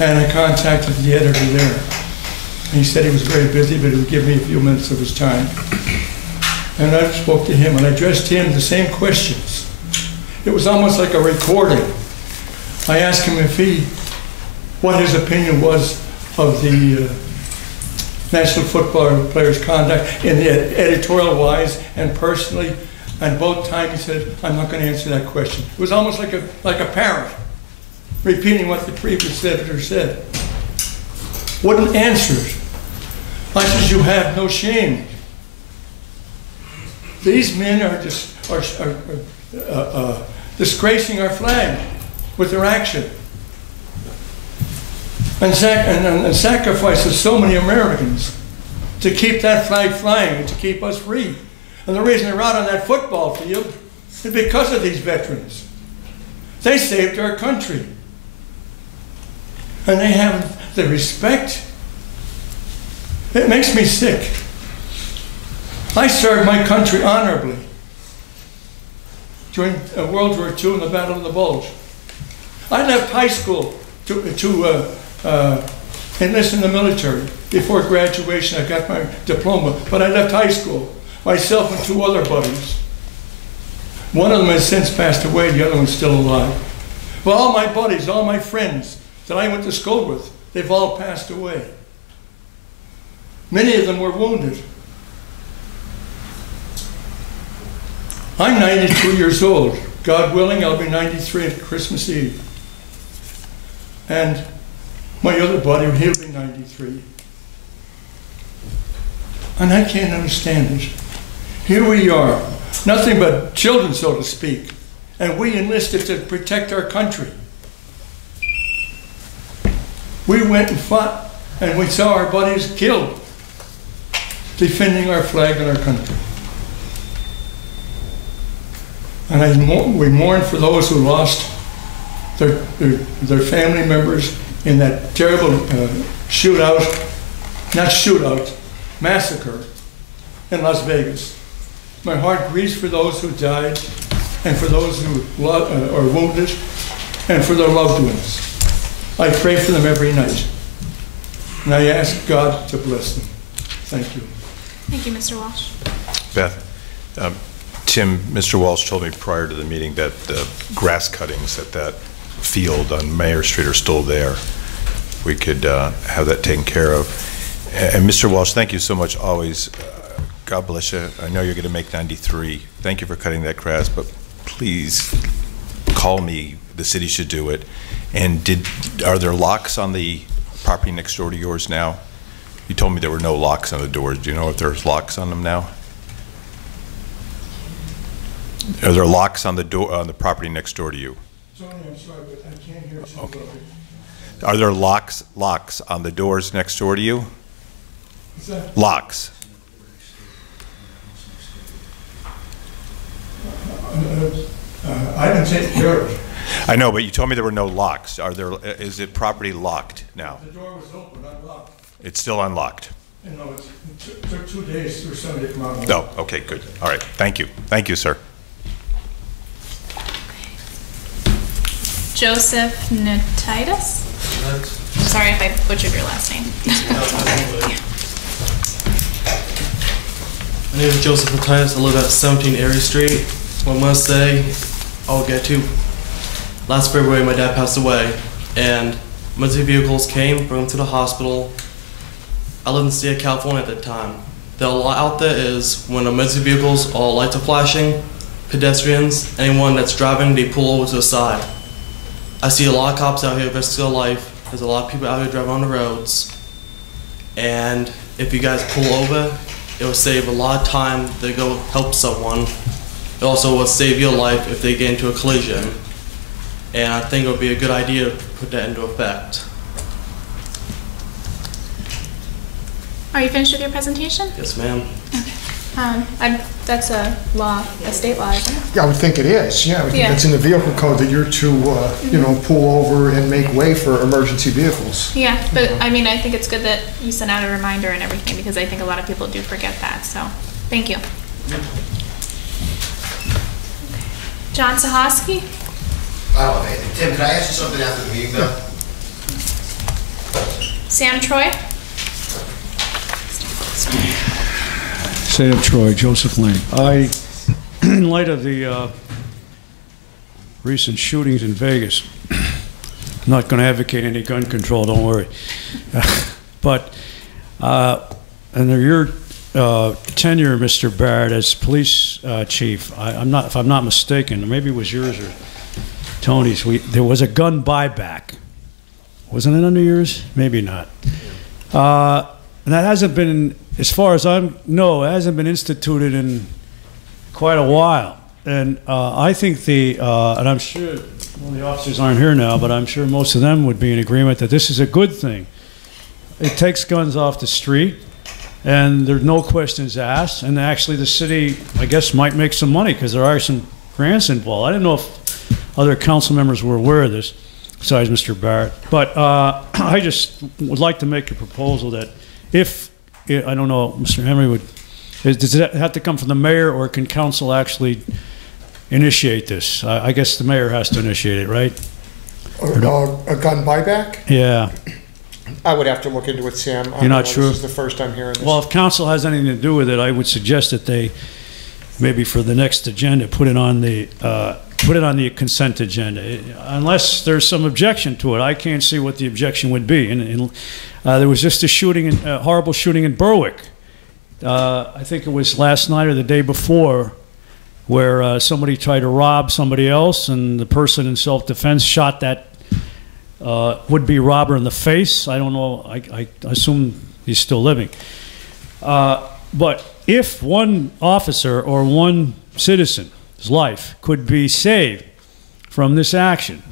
and I contacted the editor there. And he said he was very busy, but he would give me a few minutes of his time. And I spoke to him, and I addressed him the same questions. It was almost like a recording. I asked him what his opinion was of the National Football Players' conduct in the editorial-wise and personally. And both times he said, I'm not going to answer that question. It was almost like a parrot repeating what the previous editor said. Wouldn't answer it. I said, you have no shame. These men are just disgracing our flag with their action. And sacrifices so many Americans to keep that flag flying and to keep us free. And the reason they're out on that football field is because of these veterans. They saved our country. And they have the respect. It makes me sick. I served my country honorably during World War II and the Battle of the Bulge. I left high school to enlist in the military. Before graduation, I got my diploma, but I left high school. Myself and two other buddies. One of them has since passed away, the other one's still alive. But all my buddies, all my friends that I went to school with, they've all passed away. Many of them were wounded. I'm 92 years old. God willing, I'll be 93 at Christmas Eve. And my other buddy, he'll be 93. And I can't understand it. Here we are, nothing but children, so to speak, and we enlisted to protect our country. We went and fought, and we saw our buddies killed, defending our flag and our country. And we mourn for those who lost their family members in that terrible massacre in Las Vegas. My heart grieves for those who died and for those who are wounded and for their loved ones. I pray for them every night. And I ask God to bless them. Thank you. Thank you, Mr. Walsh. Beth, Tim, Mr. Walsh told me prior to the meeting that the grass cuttings at that field on Mayor Street are still there. We could have that taken care of. And Mr. Walsh, thank you so much always. God bless you. I know you're going to make 93. Thank you for cutting that grass, but please call me. The city should do it. And are there locks on the property next door to yours now? You told me there were no locks on the doors. Do you know if there's locks on them now? Are there locks on the door on the property next door to you? Tony, I'm sorry, but I can't hear you. Okay. Are there locks on the doors next door to you? Is that? Locks. I didn't take care of it. I know, but you told me there were no locks. Is it property locked now? The door was open, unlocked. It's still unlocked. You know, it took 2 days for somebody to come out. Oh, okay, good. All right, thank you. Thank you, sir. Joseph Natitis? I'm sorry if I butchered your last name. My name is Joseph Natitis. I live at 17 Erie Street. What I must say, I'll get to. Last February, my dad passed away, and emergency vehicles came, brought him to the hospital. I lived in the state of California at that time. The law out there is when emergency vehicles, all lights are flashing, pedestrians, anyone that's driving, they pull over to the side. I see a lot of cops out here risking their life. There's a lot of people out here driving on the roads. And if you guys pull over, it will save a lot of time to go help someone. It also will save your life if they get into a collision. And I think it would be a good idea to put that into effect. Are you finished with your presentation? Yes, ma'am. That's a law, a state law, isn't it? Yeah, I would think it is, yeah. I would think it's in the vehicle code that you're to, you know, pull over and make way for emergency vehicles. Yeah, but I mean, I think it's good that you sent out a reminder and everything, because I think a lot of people do forget that, so, thank you. John Sahoski? I don't know, Tim, can I ask you something after the meeting, though? Sam Troy? Sam Troy, Joseph Lane. In light of the recent shootings in Vegas, I'm not going to advocate any gun control, don't worry. But under your tenure, Mr. Barrett, as police chief, if I'm not mistaken, maybe it was yours or Tony's, there was a gun buyback. Wasn't it under yours? Maybe not. And that hasn't been, as far as I know, it hasn't been instituted in quite a while. And I think and I'm sure, well, the officers aren't here now, but I'm sure most of them would be in agreement that this is a good thing. It takes guns off the street, and there's no questions asked. And actually, the city, I guess, might make some money because there are some grants involved. I didn't know if other council members were aware of this, besides Mr. Barrett. But I just would like to make a proposal that if, I don't know, Mr. Henry, does it have to come from the mayor, or can council actually initiate this? I guess the mayor has to initiate it, right? A gun buyback? Yeah. I would have to look into it, Sam. You're not sure? This is the first I'm hearing this. Well, if council has anything to do with it, I would suggest that they, maybe for the next agenda, put it on the consent agenda. Unless there's some objection to it, I can't see what the objection would be. And there was just a horrible shooting in Berwick. I think it was last night or the day before, where somebody tried to rob somebody else, and the person in self-defense shot that would-be robber in the face. I don't know. I assume he's still living. But if one officer or one citizen's life could be saved from this action,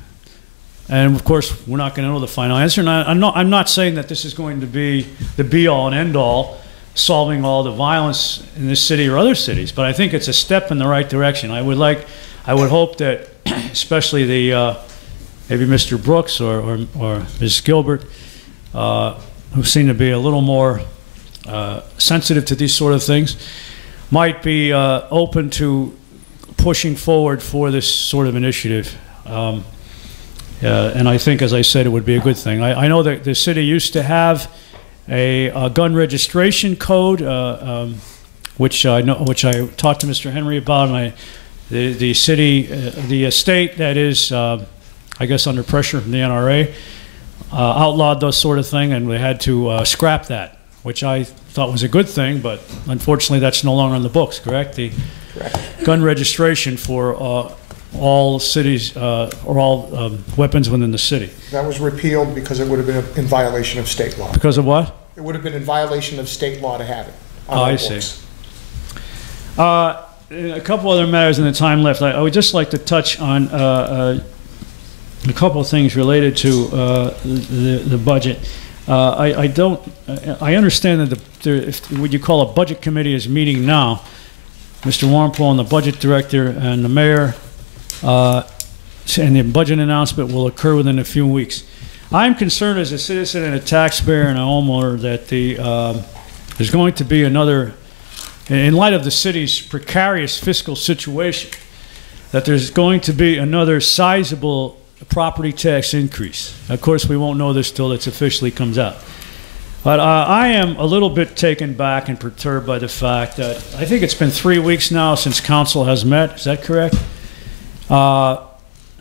and of course we're not going to know the final answer, and I'm not saying that this is going to be the be-all and end-all solving all the violence in this city or other cities, but I think it's a step in the right direction. I would hope that especially maybe Mr. Brooks or Ms. Gilbert, who seem to be a little more sensitive to these sort of things, might be open to pushing forward for this sort of initiative. And I think, as I said, it would be a good thing. I know that the city used to have a gun registration code, which I talked to Mr. Henry about, and the city, the state that is, I guess, under pressure from the NRA, outlawed those sort of thing, and we had to scrap that, which I thought was a good thing, but unfortunately that's no longer on the books, correct? Correct. Gun registration for all cities or all weapons within the city. That was repealed because it would have been in violation of state law. Because of what? It would have been in violation of state law to have it. I see. A couple other matters in the time left. I would just like to touch on a couple of things related to the budget. I understand that what you call a budget committee is meeting now. Mr. Warnpool and the budget director and the mayor, and the budget announcement will occur within a few weeks. I'm concerned as a citizen and a taxpayer and a homeowner that there's going to be another, in light of the city's precarious fiscal situation, that there's going to be another sizable property tax increase. Of course, we won't know this till it officially comes out. But I am a little bit taken back and perturbed by the fact that I think it's been 3 weeks now since council has met. Is that correct?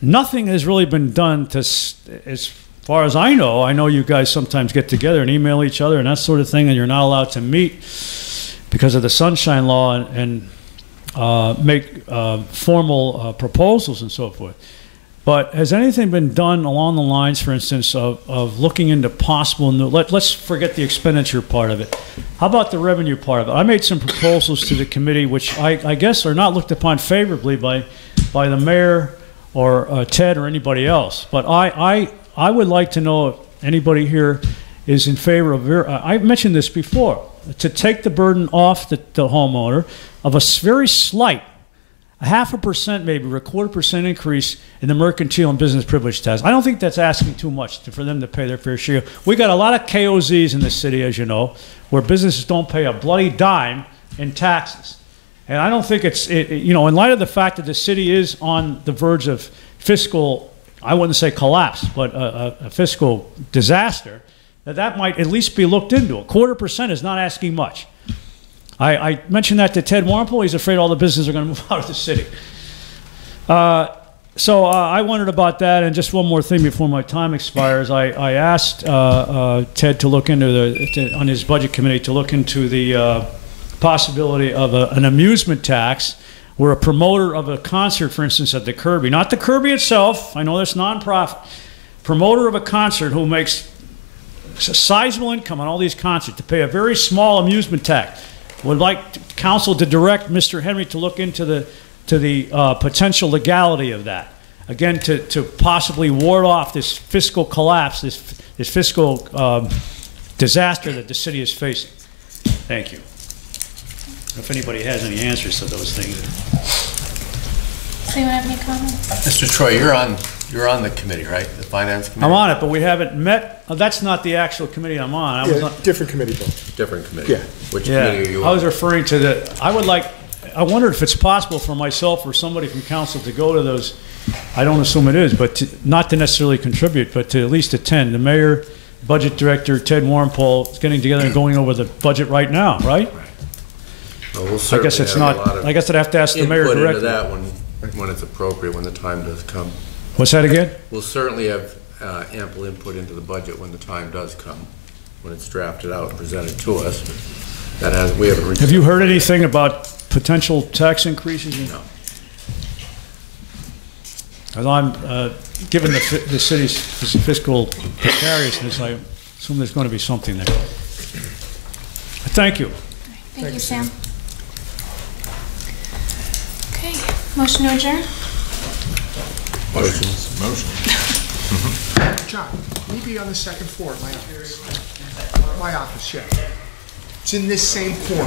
Nothing has really been done to, as far as I know you guys sometimes get together and email each other and that sort of thing, and you're not allowed to meet because of the sunshine law, and make formal proposals and so forth. But has anything been done along the lines, for instance, of looking into possible new, let's forget the expenditure part of it. How about the revenue part of it? I made some proposals to the committee, which I guess are not looked upon favorably by the mayor or Ted or anybody else. But I would like to know if anybody here is in favor of, I've mentioned this before, to take the burden off the homeowner of a very slight, 0.5% maybe, or 1/4% increase in the mercantile and business privilege tax. I don't think that's asking too much for them to pay their fair share. We got a lot of KOZs in the city, as you know, where businesses don't pay a bloody dime in taxes. And I don't think you know, in light of the fact that the city is on the verge of fiscal, I wouldn't say collapse, but a fiscal disaster, that might at least be looked into. 1/4% is not asking much. I mentioned that to Ted Warmple. He's afraid all the businesses are going to move out of the city. So I wondered about that. And just one more thing before my time expires. I asked Ted to look into on his budget committee to look into the possibility of an amusement tax where a promoter of a concert, for instance, at the Kirby, not the Kirby itself, I know that's nonprofit, promoter of a concert who makes a sizable income on all these concerts, to pay a very small amusement tax. Would like council to direct Mr. Henry to look into the potential legality of that. Again, to possibly ward off this fiscal collapse, this fiscal disaster that the city is facing. Thank you. If anybody has any answers to those things. Does anyone have any comments? Mr. Troy, you're on the committee, right? The finance committee? I'm on it, but we haven't met. That's not the actual committee I'm on. Different committee, Bill. Different committee. Yeah. Which committee are you on? I was referring to I wondered if it's possible for myself or somebody from council to go to those. I don't assume it is, but not to necessarily contribute, but to at least attend. The mayor, budget director, Ted Warmple is getting together and going over the budget right now, right? Well, we'll I guess it's not. I guess I'd have to ask the mayor directly. Input into that when it's appropriate, when the time does come. What's that again? We'll certainly have ample input into the budget when the time does come, when it's drafted out and presented to us. We haven't reached. Have you heard anything about potential tax increases? No. As I'm given the city's fiscal precariousness, I assume there's going to be something there. Thank you. Thank you, Sam. Okay, motion to adjourn? Motion. John, will you be on the second floor at my office? My office, yeah. It's in this same corner.